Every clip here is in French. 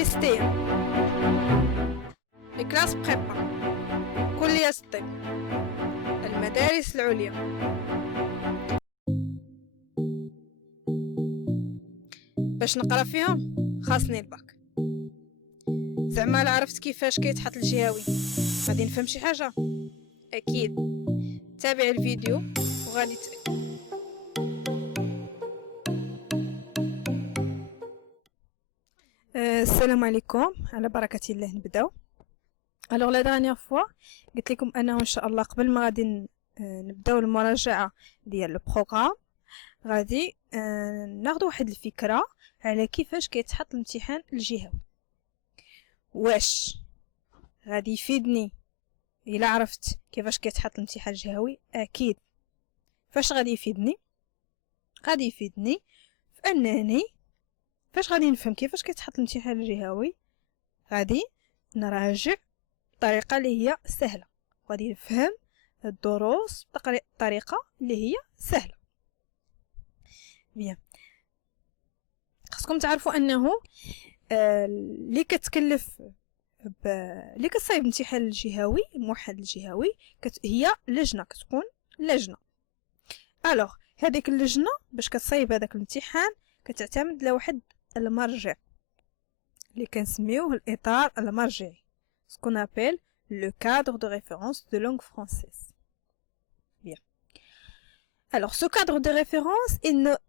STM الكلاس بريبا كلية الطب المدارس العليا. باش نقرا فيهم خاصني الباك. زعما لا عرفت كيفاش كيتحط الجهوي غادي نفهم شي حاجه اكيد. تابع الفيديو وغادي تأكد. السلام عليكم، على بركه الله نبداو. الوغ لا دانيير فوا قلت لكم انه ان شاء الله قبل ما غادي نبداو المراجعه ديال البروغرام غادي ناخذ واحد الفكره على كيفاش كيتحط الامتحان الجهوي. واش غادي يفيدني الا عرفت كيفاش كيتحط الامتحان الجهوي؟ اكيد. فاش غادي يفيدني؟ غادي يفيدني في انني فاش غادي نفهم كيفاش كيتحط الامتحان الجهوي غادي نراجع بطريقه اللي هي سهله، غادي نفهم الدروس بطريقه اللي هي سهله. بيان، خاصكم تعرفوا انه اللي كتكلف اللي كتصايب الامتحان الجهوي الموحد الجهوي هي لجنه، كتكون لجنه. الوغ هذيك اللجنه باش كتصايب هذاك الامتحان كتعتمد على واحد المرجع اللي كنسميوه الاطار المرجعي، سكون ابل لو cadre de référence de langue française. Bien. Alors, ce cadre de référence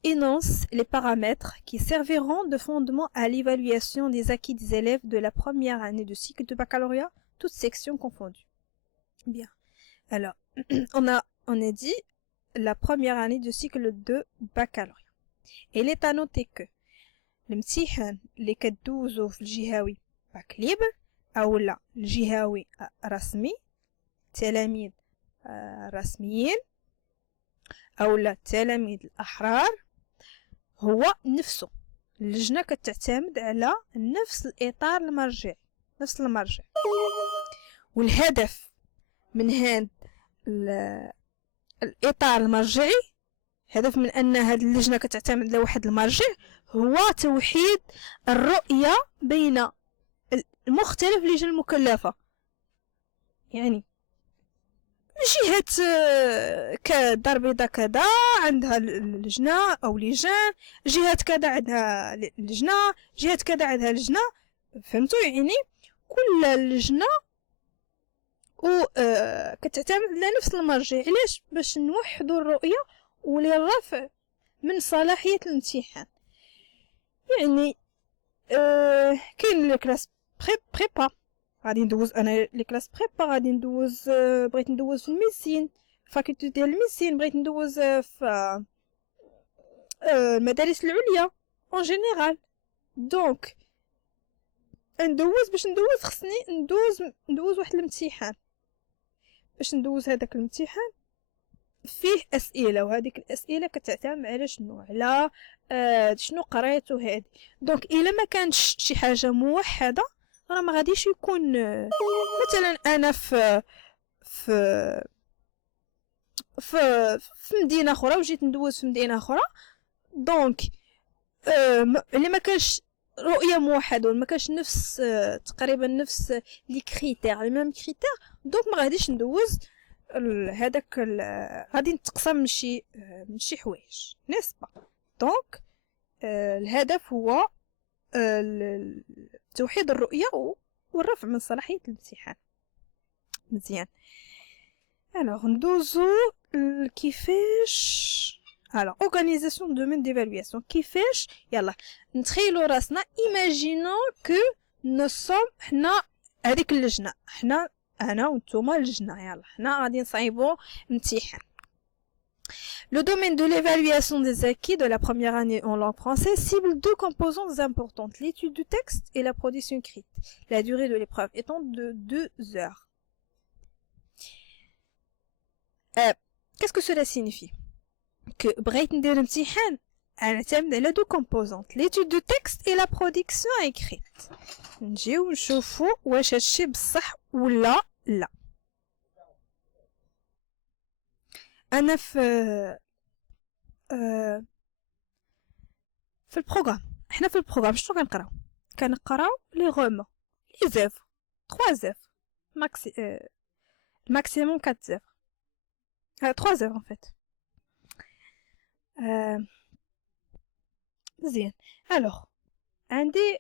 énonce les paramètres qui serviront de fondement à l'évaluation des acquis des élèves de la première année de cycle de baccalauréat, toutes sections confondues. Bien. Alors, on a dit la première année de cycle de baccalauréat. Il est à noter que l'imtihan اللي كدوزو في الجهوي باك ليبر او لا الجهوي رسمي تلاميذ رسميين او لا التلاميذ الاحرار هو نفسه. اللجنه كتعتمد على نفس الاطار المرجعي، نفس المرجع. والهدف من هذا الاطار المرجعي، هدف من ان هذه اللجنه كتعتمد على واحد المرجع هو توحيد الرؤيه بين المختلف اللجان المكلفه. يعني جهة كدار بيضاء كذا عندها لجنة أو لجان، جهة كذا عندها لجنة، جهة كذا عندها لجنة. فهمتوا؟ يعني كل لجنة كتعتمد على نفس المرجع. علاش؟ باش نوحدوا الرؤية وللرفع من صلاحية الامتحان. يعني كاين الكلاس بريبا غادي ندوز انا لي كلاس بريبا، غادي ندوز بغيت ندوز في الميديسين فاكولتي ديال الميديسين، بغيت ندوز في المدارس العليا اون جينيرال. دونك ندوز باش ندوز خصني ندوز واحد الامتحان. باش ندوز هذاك الامتحان فيه اسئله، وهذيك الاسئله كتعتمد على شنو؟ على شنو قريت وهذه. دونك الا ما كانش شي حاجه موحده راه ما غاديش يكون. مثلا انا في مدينه اخرى وجيت ندوز في مدينه اخرى، دونك اللي ما كانش رؤيه موحده وما كانش نفس تقريبا نفس لي كريتير لي ميم كريتير، دونك ما غاديش ندوز هذاك غادي نتقسم من شي حوايج نسبه. دونك الهدف هو توحيد الرؤية والرفع من صلاحية الامتحان. مزيان. alors ندوزو كيفاش organisation de domaine d'évaluation. كيفاش يلا نتخيلوا راسنا imaginons que nous sommes حنا هذيك اللجنة، حنا انا وانتوما اللجنة، يلا حنا غادي نصايبوا امتحان. Le domaine de l'évaluation des acquis de la première année en langue française cible deux composantes importantes, l'étude du texte et la production écrite, la durée de l'épreuve étant de 2 heures. Qu'est-ce que cela signifie? Que بغيت ندير امتحان نعتمد على deux composantes, l'étude du texte et la production écrite. نجيو نشوفوا واش هادشي بصح ولا لا. انا في البروغرام، حنا في البروغرام شنو كنقراو؟ كنقراو لي رومون لي زيفر 3 زيفر maximum 4 زيفر 3 زيفر en fait مزيان alors عندي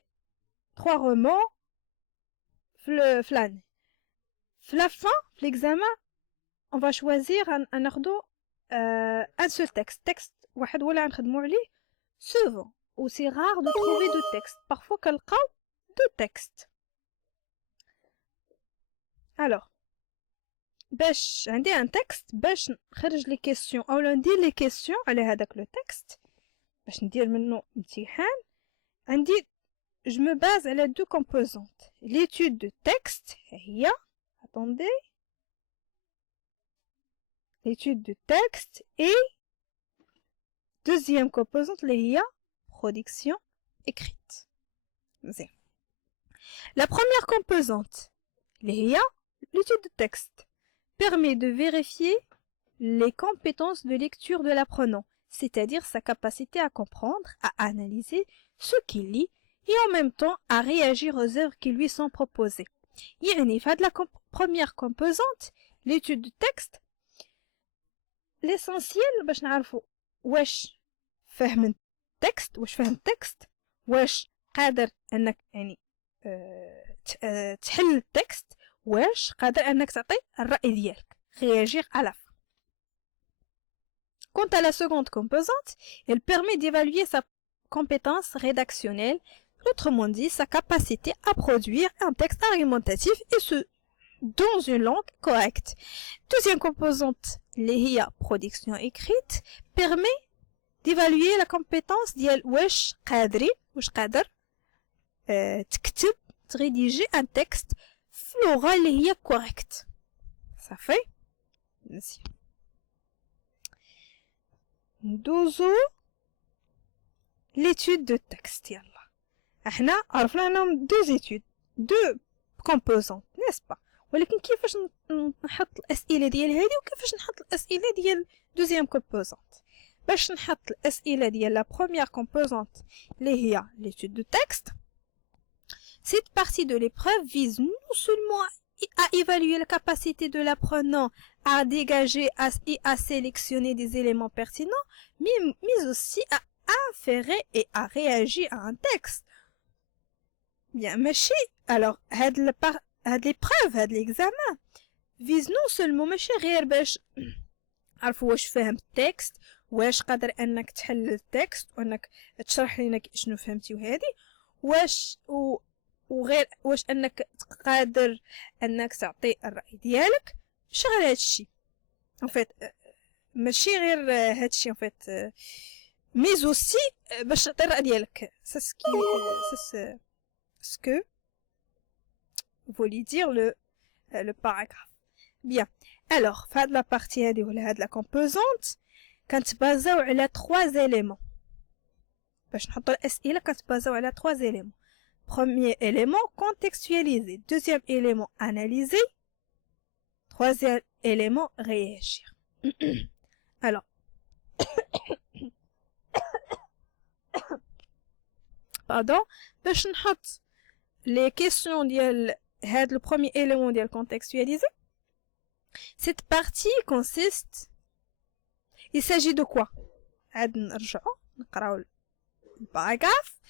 3 رومون في l'année في la fin في l'examen on va choisir ناخدو un seul texte واحد ولا نخدمو عليه souvent ou c'est rare de trouver deux textes parfois كنلقاو deux textes alors باش عندي un texte باش نخرج لي كيسيون او ندير لي كيسيون على هذاك لو تكست باش ندير منه امتحان عندي je me base على deux composantes l'étude de texte هي attendez l'étude de texte et deuxième composante اللي هي production écrite. La première composante اللي هي l'étude de texte permet de vérifier les compétences de lecture de l'apprenant, c'est-à-dire sa capacité à comprendre, à analyser ce qu'il lit et en même temps à réagir aux œuvres qui lui sont proposées. يعني في هاد la première composante l'étude du texte l'essentiel باش نعرفوا واش فهم التكست واش فهم التكست واش قادر انك يعني تحل التكست واش قادر انك تعطي الرأي ديالك réagir à la fin. Quant à la seconde composante, elle permet d'évaluer sa compétence rédactionnelle, autrement dit sa capacité à produire un texte argumentatif et ce dans une langue correcte. Deuxième composante, la production écrite, permet d'évaluer la compétence ديال واش قادر تكتب تريديجي un texte في لغة اللي هي correct. صافي مزيان ندوزو l'étude de texte يلا احنا عرفنا انهم deux composantes n'est-ce pas ولكن كيفاش نحط الاسئله ديال هذه وكيفاش نحط الاسئله ديال دوزيام كومبوزونت باش نحط الاسئله ديال لا بروميير كومبوزونت اللي هي l'étude de texte. Cette partie de l'épreuve vise non seulement à évaluer la capacité de l'apprenant à dégager et à sélectionner des éléments pertinents mais aussi à inférer et à réagir à un texte. Bien ماشي alors هاد l'épreuve هاد l'examen vise non seulement ماشي غير باش عرفوا واش فهم التكست واش قادر انك تحل التكست وانك تشرح لنا شنو فهمتي وهذه واش وغير واش انك قادر انك تعطي الرأي ديالك ماشي غير هادشي en fait ماشي غير هادشي en fait mais aussi باش تعطي الرأي ديالك c'est ce que voulait dire le paragraphe. Bien. Alors, fin de la partie هذه ولا هاد la composante كنتبازاو على 3 éléments. باش نحطوا الأسئلة كنتبازاو على 3 éléments. Premier élément contextualiser, deuxième élément analyser, troisième élément réagir. Alors pardon باش نحط les questions ديال هاد le premier élément ديال contextualiser. Cette partie consiste il s'agit de quoi عاد نرجعوا نقراو الباراغراف.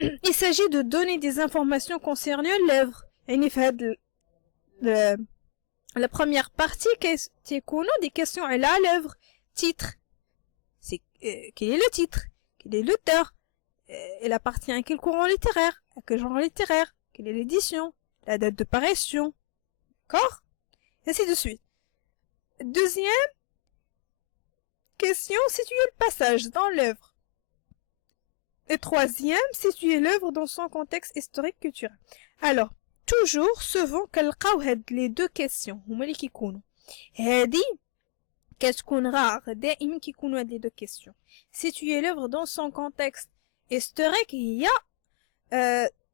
Il s'agit de donner des informations concernant l'œuvre. يعني في هاد la première partie تيكونوا des questions على l'œuvre. Titre, c'est quel est le titre, quel est l'auteur, elle appartient à quel courant littéraire, à quel genre littéraire, quelle est l'édition, la date de parution, d'accord, et ainsi de suite. Deuxième question, situer le passage dans l'œuvre. Et troisième, situer l'œuvre dans son contexte historique culturel. Alors, toujours souvent كنلقاو هاد les deux questions هما اللي كيكونوا هادي كتكون rare دائما كيكونوا هاد les deux questions. Situer l'œuvre dans son contexte historique هي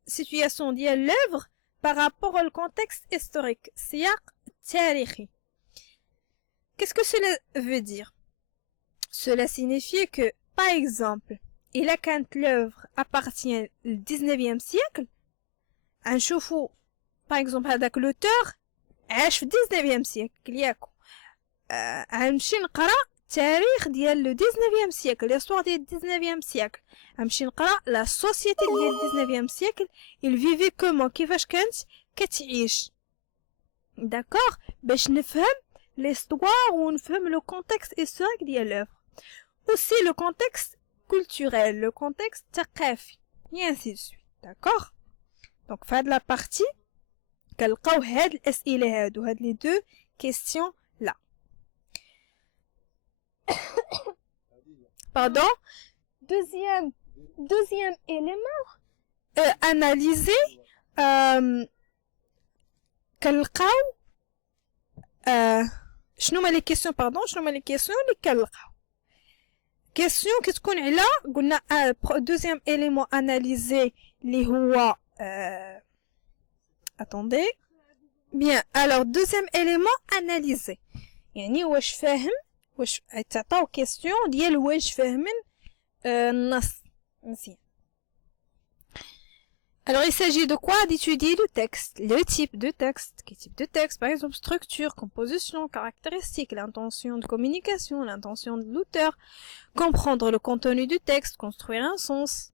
situation ديال l'œuvre par rapport au contexte historique سياق تاريخي. Qu'est-ce que cela veut dire? Cela signifie que par exemple إلا كانت l'œuvre appartient au 19e siècle غنشوفو par exemple هذاك l'auteur عاش في 19e siècle ياكو غنمشي نقرا التاريخ ديال لو 19e siècle l'histoire ديال 19e siècle غنمشي نقرا لا سوسيتي ديال 19e siècle il vivait comment كيفاش كانت كتعيش d'accord باش نفهم l'histoire ou نفهم le contexte historique ديال l'œuvre aussi le contexte culturel le contexte ثقافي et ainsi de suite d'accord donc في هاد la partie كنلقاو هاد الأسئلة هادو هاد les deux questions là pardon deuxième élément analyser كنلقاو شنو هما لي كيسيون باردون شنو هما لي كيسيون اللي كنلقاو كيسيون كتكون على قلنا دوزيام اليمون اناليزي اللي هو attendez bien alors deuxième élément analyser يعني واش فاهم واش تعطاو كيسيون ديال واش فاهمين النص مزيان. Alors, il s'agit de quoi? D'étudier le texte, le type de texte, quel type de texte, par exemple, structure, composition, caractéristiques, l'intention de communication, l'intention de l'auteur, comprendre le contenu du texte, construire un sens.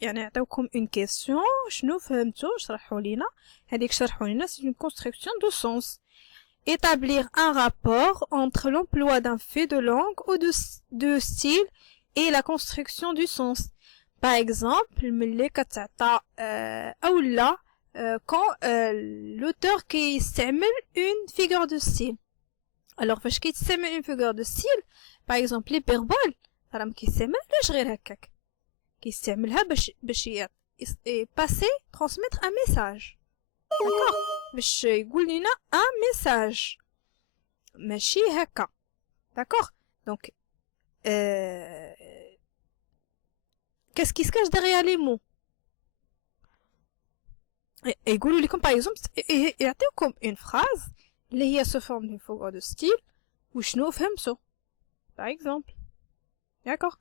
يعني يعطيوكم une question, شنو فهمتو شرحوا لينا هذيك شرحوا لينا c'est une construction de sens. Établir un rapport entre l'emploi d'un fait de langue ou de style et la construction du sens. Par exemple, ملي كتعطى اولا quand l'auteur كيستعمل une figure de style. Alors فاش كيستعمل une figure de style, par exemple les hyperboles راه ما كيستعملهاش غير هكاك. كيستعملها باش passer transmettre un message. D'accord? باش يقول لنا un message. ماشي هكا. D'accord? Donc qu'est-ce qui se cache derrière les mots? يقولوا لكم par exemple يعطيوكم une phrase اللي هي sous forme d'une figure de style وشنو فهمتو par exemple. D'accord?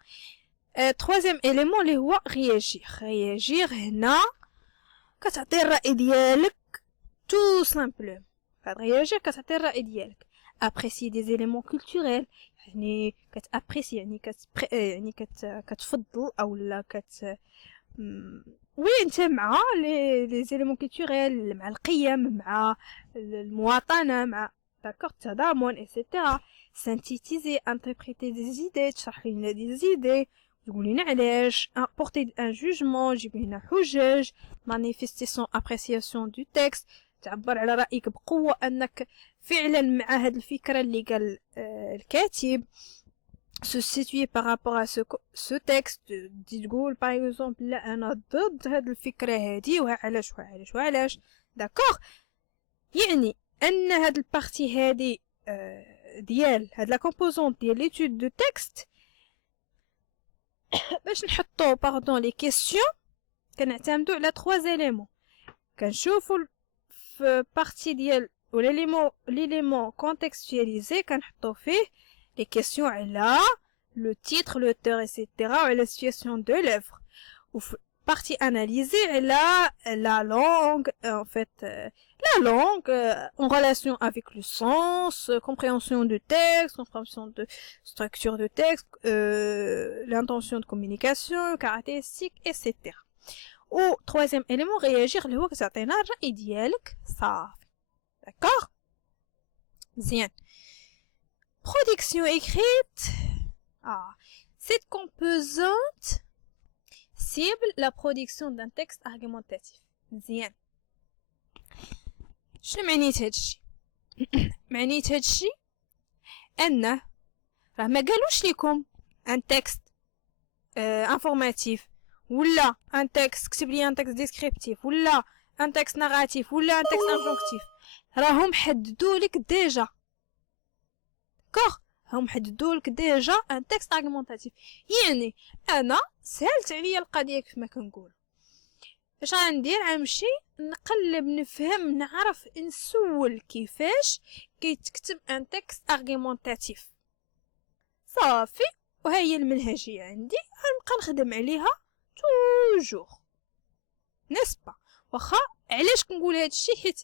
troisième élément اللي هو réagir هنا كتعطي الرأي ديالك tout simplement. réagir كتعطي الرأي ديالك. apprécier des éléments culturels يعني كتابريسي يعني كتفضل او لا وي انت مع لي زيليمون كولتوريل مع القيم مع المواطنه مع داكوغ التضامن ايتترا سانتيتيزي انتربريتي دي زيدي تشرح لنا دي زيدي تقول لنا علاش بورتي ان جوجمون جيب لنا حجج مانيفيستي سون ابريسياسيون دو تكست تعبر على رايك بقوه انك فعلا مع هاد الفكره اللي قال الكاتب se situer par rapport à ce texte تقول par exemple لا انا ضد هاد الفكره هادي وعلاش وعلاش وعلاش داكوغ يعني ان هاد البارتي هادي ديال هاد لا كومبوزونت ديال ليتود دو تكست باش نحطو باردون لي كيسيون كنعتمدو على 3 éléments كنشوفو في بارتي ديال ou l'élément contextualisé كنحطو فيه les questions على le titre, l'auteur, etc. et la situation de l'œuvre. Ou partie analysée على la langue, en fait, la langue en relation avec le sens, compréhension de texte, compréhension de structure de texte, l'intention de communication, caractéristiques, etc. Ou troisième élément, réagir اللي هو كتعطينا الرأي ديالك صافي. D'accord? Bien. Production écrite. Cette composante cible la production d'un texte argumentatif. Bien. شنو معنيت هادشي؟ معنيت هادشي أنه راه ما قالوش لكم un texte informatif ولا un texte كتب لي un texte descriptif ولا un texte narratif ولا un texte injonctif. راهم حددوا لك ديجا كوغ هم حددوا لك ديجا ان تكست ارغومونطاتيف يعني انا سهلت عليا القضيه كيف ما كنقول اش غندير غنمشي نقلب نفهم نعرف نسول كيفاش كيتكتب ان تكست ارغومونطاتيف صافي وها هي المنهجيه عندي غنبقى نخدم عليها توجور نسبه. واخا علاش كنقول هادشي؟ حيت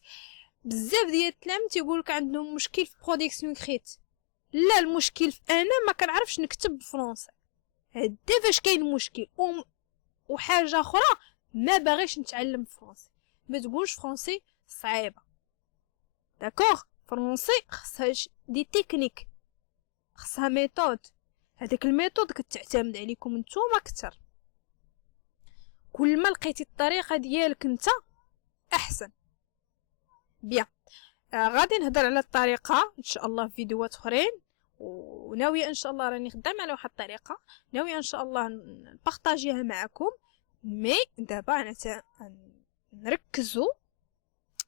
بزاف ديال التلاميذ تيقولك عندهم مشكل في برودكسيون اكريت. لا، المشكل في انا ما كنعرفش نكتب بالفرنسي، هدا فاش كاين المشكل. وحاجه اخرى ما باغيش نتعلم فرنسي. ما تقولش فرنسي صعيبه، داكوغ؟ فرنسي خصها دي تكنيك، خصها ميثود. هذيك الميثود كتعتمد عليكم نتوما اكثر. كل ما لقيتي الطريقه ديالك انت احسن. بيان، غادي نهضر على الطريقه ان شاء الله في فيديوهات اخرين، وناويه ان شاء الله راني خدامه على واحد الطريقه، ناويه ان شاء الله نبارطاجيها معكم. مي دابا انا نركزوا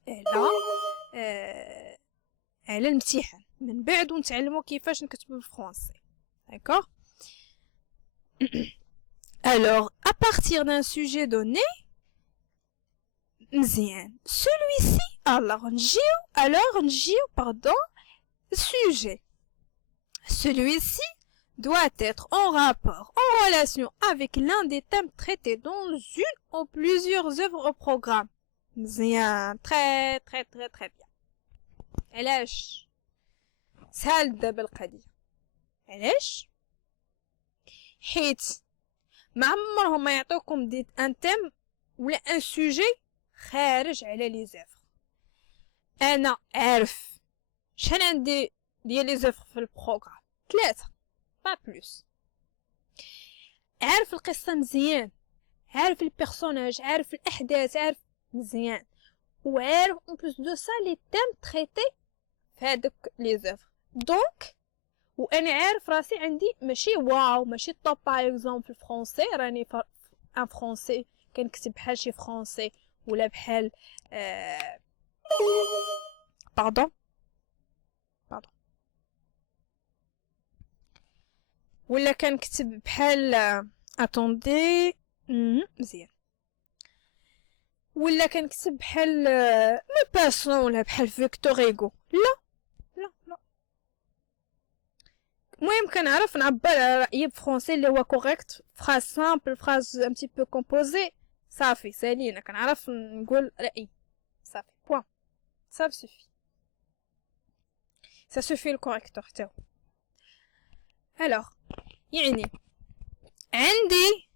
على على الامتحان من بعد ونتعلموا كيفاش نكتبوا بالفرنسي. D'accord? Alors, à partir d'un sujet donné, مزيان. Celui-ci, pardon, sujet. Celui-ci doit être en rapport, en relation avec l'un des thèmes traités dans une ou plusieurs œuvres au programme. مزيان. Très très très très bien. علاش سهل دابا القضيه؟ علاش؟ حيت ما عمرهم ما يعطوكم دي ان تيم ولا ان سوجي خارج على لي زيفر. انا عارف شحال عندي ديال لي زيفر في البروغرام، 3 با بلوس. عارف القصه مزيان، عارف البيرسوناج، عارف الاحداث، عارف مزيان، وعارف اون بلوس دو سا لي تيم تريتي في هادوك لي زيفر. دونك وانا عارف راسي عندي ماشي واو، ماشي طوب. باغ اكزومبل في الفرنسي راني ان فرنسي كنكتب بحال شي فرنسي ولا بحال باردون ولا كنكتب بحال اتوندي مزيان، ولا كنكتب بحال لو باسون ولا بحال فيكتور ايغو. لا لا لا، المهم كنعرف نعبر على رأيي بفرنسي اللي هو كوريكت، فراز سامبل، فراز ان بتي بو كومبوزي، صافي سالينا كنعرف نقول رأيي، صافي بوين، ça suffit. Ça suffit le correcteur تاعو. alors يعني عندي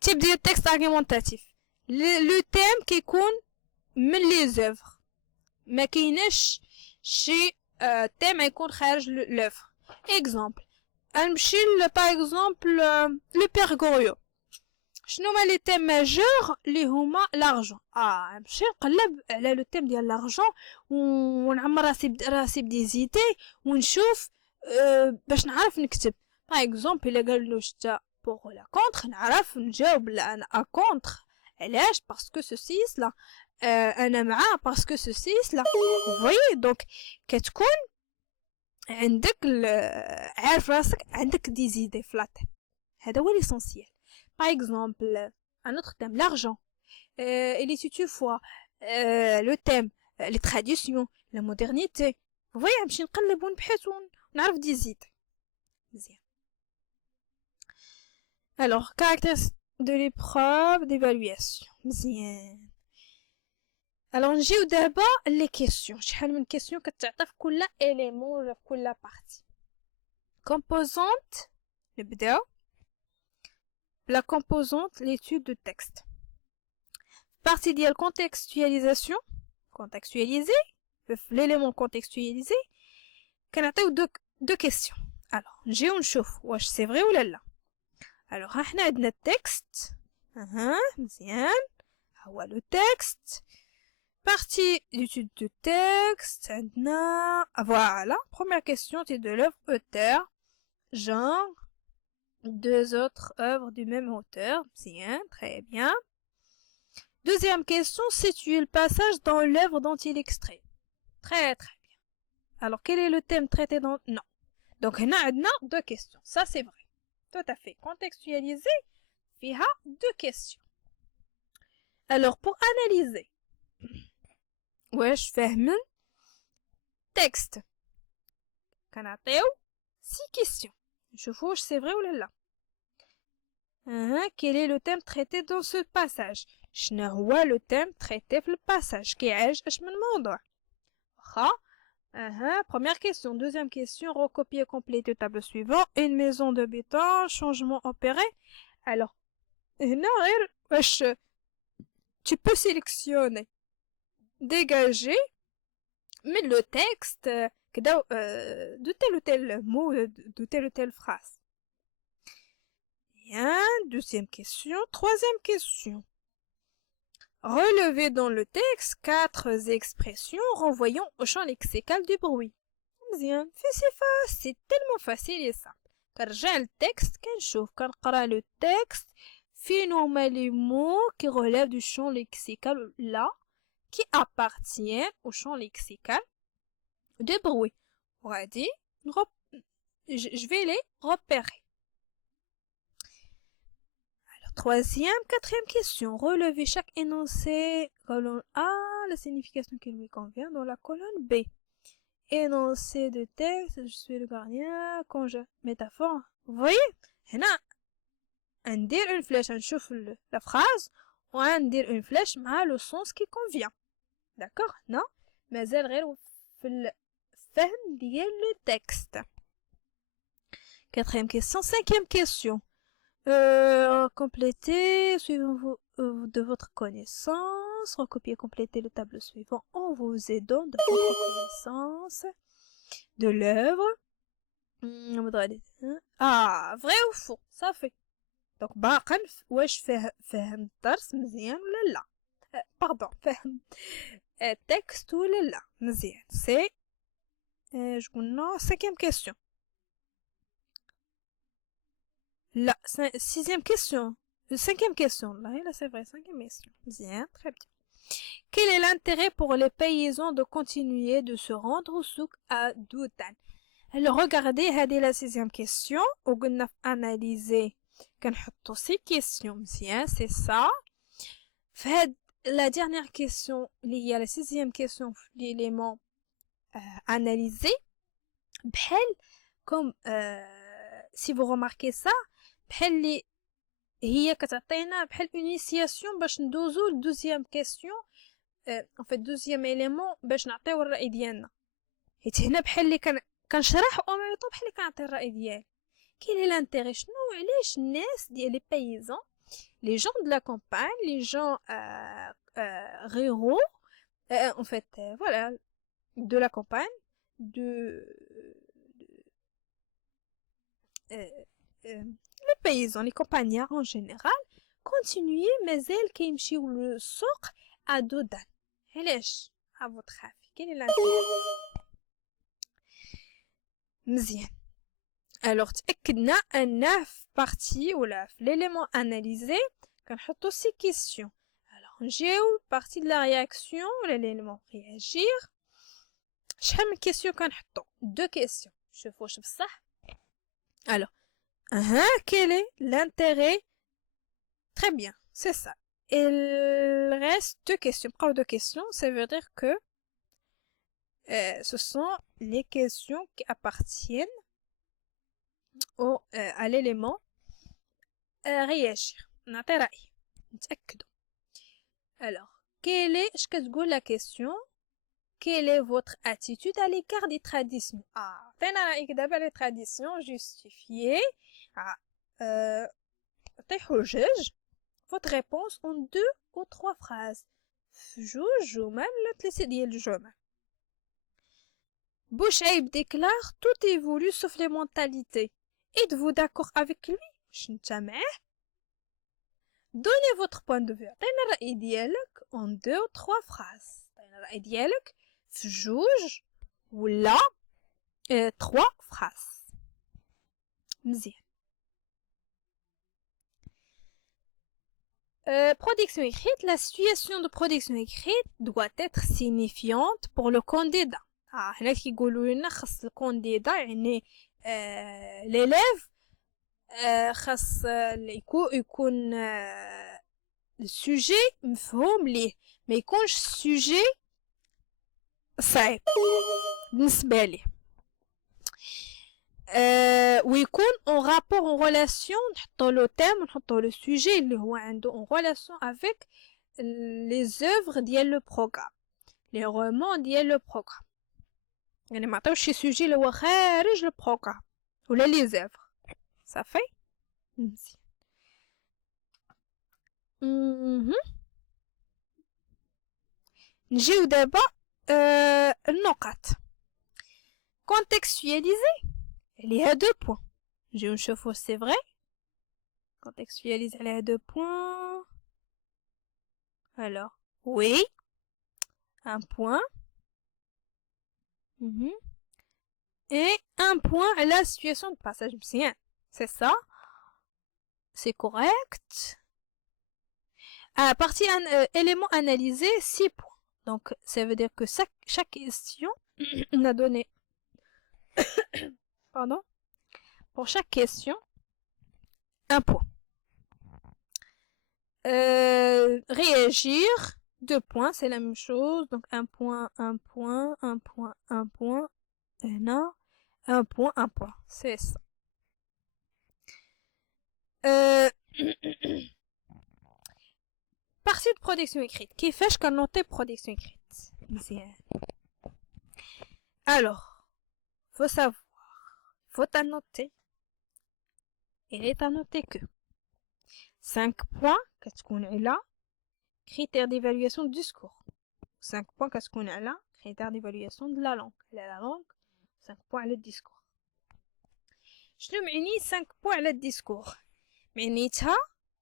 تيب ديال التكست ارغيمونتاتيف. لو تيم كيكون من لي زوفر، ما كايناش شي تيم يكون خارج لوفر. اكزامبل نمشي باغ اكزامبل لو بير غوريو. شنو هما لي تيم ماجور اللي هما لارجون؟ نمشي نقلب على لو تيم ديال لارجون ونعمر راسي بدي زيتي ونشوف باش نعرف نكتب. باغ اكزومبل الا قالوا شتا بور ولا كونتر نعرف نجاوب لا انا ا كونتر. علاش؟ باسكو سوسي لا انا مع باسكو سوسي لا. فوي دونك كتكون عندك عارف راسك عندك دي زيدي فلات. هذا هو ليسونسيال. باغ اكزومبل un autre thème l'argent et les toutefois le thème les traditions la modernité. فوي نمشي نقلب ونبحث ونعرف دي زيد مزيان. alors caractéristiques de l'épreuve d'évaluation مزيان. alors نجيو دابا لي كيسيون. شحال من كيسيون كتعطى في كل اليمون ولا في كل بارتي. كومبوزونت نبداو la composante l'étude de texte. Partie ديال contextualisation, contextualiser, l'élément contextualisé, كنعطيو deux questions. alors نجيو نشوف واش سي فري ولا لا. alors ها حنا عندنا التكست مزيان، ها هو لو تكست. partie d'étude de texte عندنا voilà. première question c'est de l'œuvre auteur, genre, deux autres œuvres du même auteur. Bien, très bien. Deuxième question, situer le passage dans l'œuvre dont il est extrait. Très très bien. alors quel est le thème traité dans... non. donc on a deux questions, ça c'est vrai, tout à fait. contextualiser, il y a deux questions. alors pour analyser واش فاهمين texte كنعطيو 6 questions. نشوفوا واش c'est vrai ولا لا. quel est le thème traité dans ce passage؟ شنو هو le thème traité في الباساج؟ كيعالج اش من موضوع؟ واخا. première question. Deuxième question, recopier compléter le tableau suivant. Une maison de béton, changement opéré. Alors, هنا غير واش tu peux sélectionner, dégager, mais le texte de tel ou tel mot, de telle ou telle phrase. Bien, deuxième question. Troisième question. Relevez dans le texte 4 expressions renvoyant au champ lexical du bruit. Bien, c'est tellement facile et simple. كنرجع للتكست كنشوف كنقرا لو تكست فين هما لي mots qui relèvent du champ lexical là qui appartiennent au champ lexical de bruit. وغادي je vais les repérer. Alors, troisième, quatrième question. Relevez chaque énoncé colonne A, la signification qui lui convient dans la colonne B. Énoncé de texte, je suis le gardien, conjure, métaphore. Vous voyez, هنا ندير une flèche نشوف la phrase وندير une flèche مع le sens qui convient. D'accord? Non? مازال غير في الفهم ديال le texte. Quatrième question. Cinquième question. Complétez suivant de votre connaissance. Recopier, compléter le tableau suivant en vous aidant de votre connaissance de l'œuvre. Vrai ou faux? Ça fait. Donc, باقا واش فهم الدرس مزيان ولا لا؟ pardon, فهم التكست ولا لا؟ مزيان. C'est je قلنا cinquième question. La sixième question. Cinquième question. Là, c'est vrai, cinquième question. Bien, très bien. Quel est l'intérêt pour les paysans de continuer de se rendre au souk à Doutan? Alors, regardez, c'est la sixième question. On va analyser. كنحطوا 6 questions. Bien, c'est ça. Fait la dernière question, il y a la sixième question, l'élément analysé. بحال comme si vous remarquez ça, بحال اللي هي كتعطينا بحال initiation باش ندوزو لدوزيام كيسيون en fait دوزيام élément باش نعطيو الرأي ديالنا. حيت هنا بحال اللي كنشرح او ميم طون بحال اللي كنعطي الرأي ديالي. quel est l'intérêt؟ شنو علاش الناس ديال les paysans, les gens de la campagne, les gens ruraux, en fait voilà, de la campagne, les paysans, les campagnards en général, continuer مازال كيمشيو للسوق à Doudan. علاش à votre avis? Quel est l'intérêt؟ مزيان. Alors تأكدنا أن في partie ولا في l'élément analysé كنحطو 6 questions. Alors نجيو partie de la réaction ولا l'élément réagir. شحال من question كنحطو؟ 2 questions. شوفوا واش بصح. Alors quel est l'intérêt? Très bien, c'est ça. Il reste 2 questions. Pas 2 questions, ça veut dire que ce sont les questions qui appartiennent à l'élément réagir. نعطي رأي. نتأكدوا. Alors, quelle est, اش كتقول la question? Quelle est votre attitude à l'égard des traditions? عطينا رأيك دابا les traditions justifiées. عطي حجج. Votre réponse en 2 ou 3 phrases. جوج جمل ولا 3 ديال الجمل. Bouchaïb déclare tout évolue sauf les mentalités. Êtes-vous d'accord avec lui? واش انت معاه؟ Donnez votre point de vue. عطينا الرأي ديالك en 2 ou 3 phrases. عطينا الرأي ديالك في جوج ولا 3 phrases. مزيان. Production écrite. La situation de production écrite doit être signifiante pour le candidat. هنا كيقولوا لنا خاص الكانديدا يعني l'élève خاص يكون السوجي مفهوم ليه ما يكونش السوجي صعيب بالنسبه ليه. ويكون en rapport en relation نحطوا له thème نحطوا له sujet اللي هو عنده en relation avec les œuvres ديال le programme les romans ديال le programme يعني ما عطيوش شي sujet اللي هو خارج le programme ولا les œuvres صافي مزيان نجيو دابا النقط contextualiser عليها دو بوين نجيو نشوفو سي فري contextualiser عليها دو بوين alors oui un point et un point à la situation de passage مزيان c'est ça c'est correct à partir élément analysé 6 points donc ça veut dire que chaque question on a donné pardon pour chaque question un point réagir 2 points c'est la même chose donc un point et là un point c'est ça partie de production écrite كيفاش كنوطي production écrite مزيان alors faut savoir faut annoter il est annoté que 5 points كتكون على critères d'évaluation du discours 5 points كتكون على critères d'évaluation de la langue la langue 5 points على الديسكور شنو معني 5 points على الديسكور معنيتها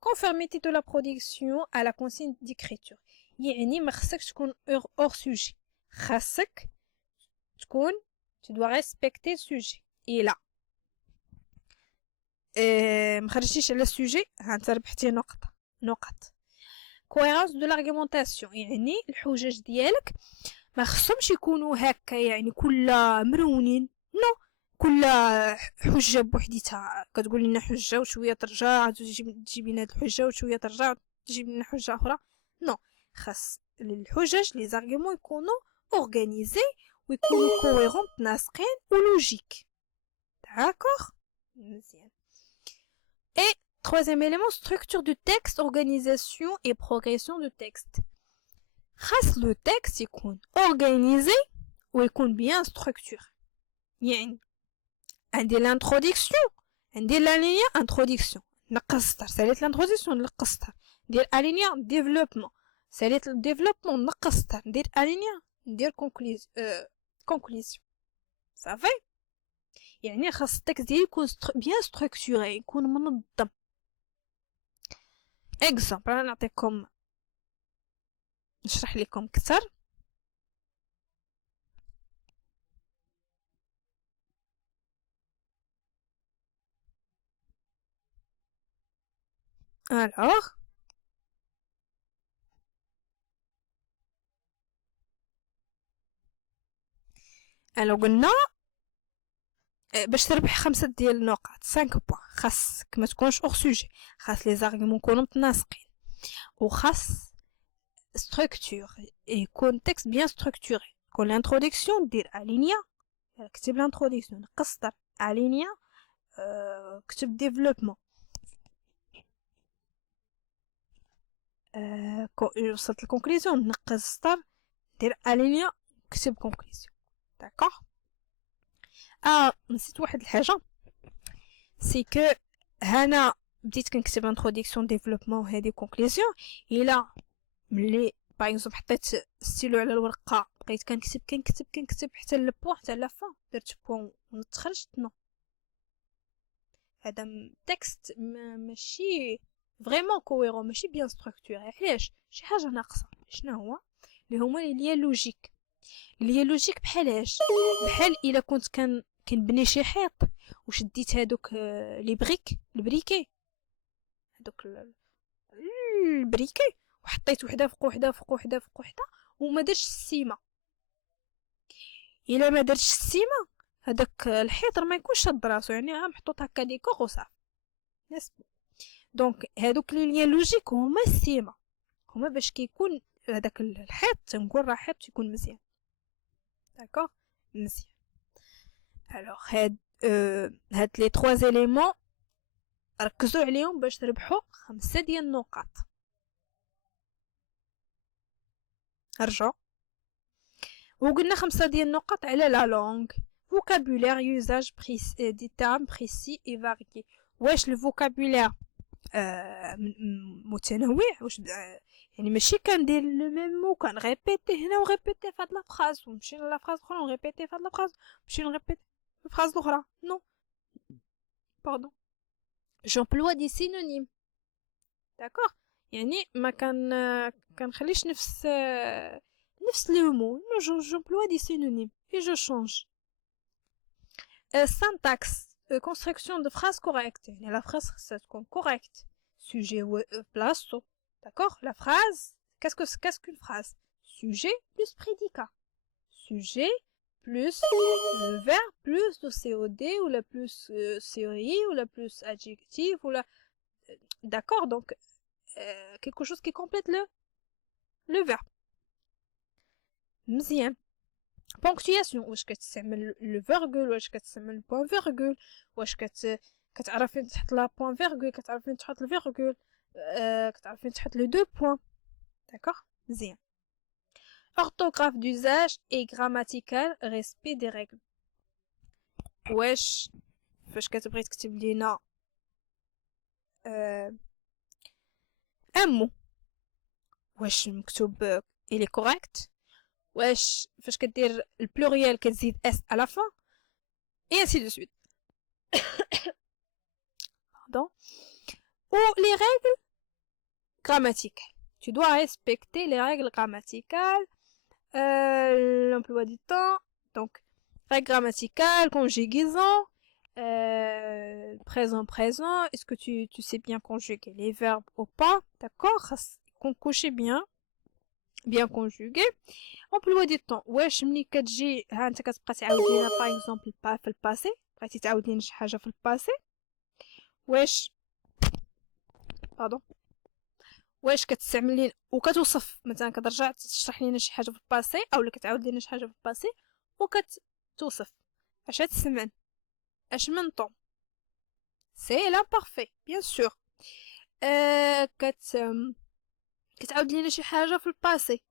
conformité de la production à la consigne d'écriture يعني ما خصكش تكون hors sujet خاصك تكون tu dois respecter le sujet إلا ما خرجتيش على السوجي هانت ربحتي نقط cohérence de l'argumentation يعني الحجج ديالك ما خصهمش يكونوا هكا يعني كل مرونين نو كل حجه بوحديتها كتقول لنا حجه وشويه ترجع تجيب لنا هاد الحجه وشويه ترجع تجيب لنا حجه اخرى نو خاص الحجج لي زارغومون يكونوا اورغانيزي ويكونوا كوهيرون متناسقين ولوجيك d'accord مزيان et troisième élément structure du texte organisation et progression du texte خاص le texte يكون organisé ويكون bien structuré يعني عندي l'introduction عندي l'alinéa introduction نقصتها ساليت l'introduction نقصتها ندير alinéa développement ساليت développement نقصتها ندير alinéa ندير conclusion صافي يعني خاص التكست ديالي يكون bien structuré يكون منظم exemple انا نعطيكم نشرح لكم اكثر alors قلنا باش تربح 5 ديال النقاط 5 بوين خاصك ما تكونش اور سوجي خاص لي زارغومون يكونوا متناسقين وخاص ستركتور يكون تكست بيان ستركتوري يكون الانتروداكسيون دير الينيا كتب الانتروداكسيون قصر الينيا كتب ديفلوبمون وصلت الكونكليزيون نقص سطر دير الينيا كتب كونكليزيون داكوغ نسيت واحد الحاجه سي كو هنا بديت كنكتب انتروداكسيون ديفلوبمون هذه كونكليزيون الا ملي باغ اكزومبل حطيت ستيلو على الورقه بقيت كنكتب حتى للبوان حتى لافا درت بوان ونتخرجت نو هذا تكست ماشي فريمون كويرون ماشي بيان ستركتوري علاش شي حاجه ناقصه شنو هو اللي هما لي لوجيك بحالاش بحال الا كنت كنبني شي حيط وشديت هادوك لي البريكي هادوك البريكي وحطيت وحده فوق وحده وما درتش السيمه الا ما درتش السيمه هذاك الحيط ما يكونش شاد راسو يعني محطوط هكا ديكور وصافي نسبه دونك هادوك لي لوجيك هما السيمه هما باش كيكون هذاك الحيط تنقول راه حيط يكون مزيان داكوغ مزيان الوغ هاد هاد لي 3 éléments ركزوا عليهم باش تربحوا 5 ديال النقاط. رجعوا وقلنا 5 ديال النقاط على لا لونغ. vocabulaire usage des termes précis et variés. واش الفوكابولير متنوع، واش يعني ماشي كندير لو ميم مو كنريبيتي هنا وريبيتي في هاد لا فراز ونمشي لا فراز اخرى ونريبيتي في هاد لا فراز ونمشي نريبيتي في فراز اخرى. نو باردون، j'emploie des synonymes. d'accord يعني ما كنخليش نفس le mot. Non, j'emploie des synonymes et je change. Syntaxe, construction de phrase correcte. La phrase c'est correcte. Sujet place. D'accord. La phrase, qu'est-ce qu'une phrase? Sujet plus prédicat. Sujet plus le verbe plus le COD ou la plus COI ou la plus adjectif ou la. D'accord. Donc quelque chose qui complète le verbe. مزيان. بونكتياسيون، واش كتستعمل لو فيرغول، واش كتستعمل بوين فيرغول، واش كتعرف فين تحط لا بوين فيرغول، كتعرف فين تحط الفيرغول، كتعرف فين تحط لو دو بوين. داكوغ مزيان. orthographe d'usage et grammatical respect des règles. واش فاش كتبغي تكتب لينا ان مو واش مكتوب il est correct، واش فاش كدير البلوريال كتزيد اس à la fin et ainsi de suite. pardon. ou les règles grammaticales, tu dois respecter les règles grammaticales, l'emploi du temps, donc règles grammaticales, conjugaison, présent, est-ce que tu sais bien conjuguer les verbes ou pas, d'accord, conjuguer bien conjugué. emploi du temps، واش ملي كتجي ها انت كتبقى تعاود لينا باغ اكزومبل با في الباسي، بغيتي تعاود لينا شي حاجه في الباسي، واش باردون واش كتستعمل لينا وكتوصف مثلا كترجع تشرح لينا شي حاجه في الباسي اولا كتعاود لينا شي حاجه في الباسي وكتوصف اش تسمن اش من طون سي لامبارفي بيان سور. كتعاود لينا شي حاجه في الباسي،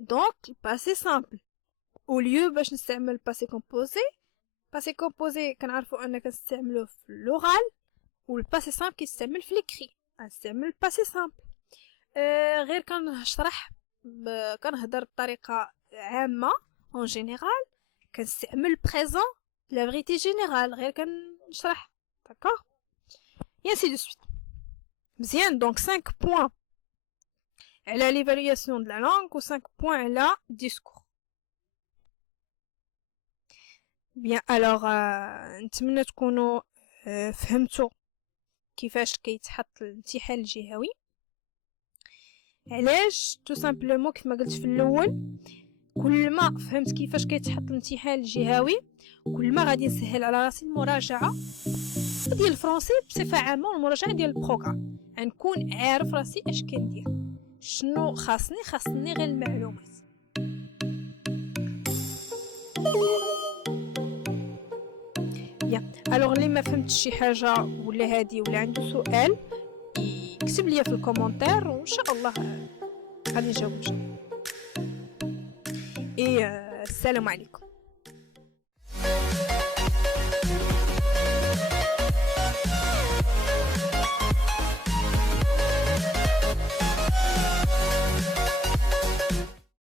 دونك الباسي سامبل او ليو باش نستعمل الباسي كومبوزي كنعرفوا ان كنستعملوه في اللغال، والباسي سامبل كيستعمل في ليكري. نستعمل الباسي سامبل غير كنشرح كنهضر بطريقه عامه اون جينيرال، كنستعمل بريزون لا فيريتي جينيرال غير كنشرح. داكوغ et ainsi de suite. مزيان. دونك 5 points على l'évaluation de la langue و 5 points على discours. bien alors نتمنى تكونوا فهمتوا كيفاش كيتحط الامتحان الجهوي. علاش؟ تو سامبلومون كيف ما قلت في الاول، كل ما فهمت كيفاش كيتحط الامتحان الجهوي كل ما غادي نسهل على راسي المراجعه ديال الفرنسي بصفه عامه والمراجعه ديال البروغرام، غنكون عارف راسي اش كندير، شنو خاصني غير المعلومات. بيان الوغ اللي ما فهمتش شي حاجه ولا هادي ولا عنده سؤال يكتب لي في الكومونتير وان شاء الله غادي نجاوب. السلام عليكم.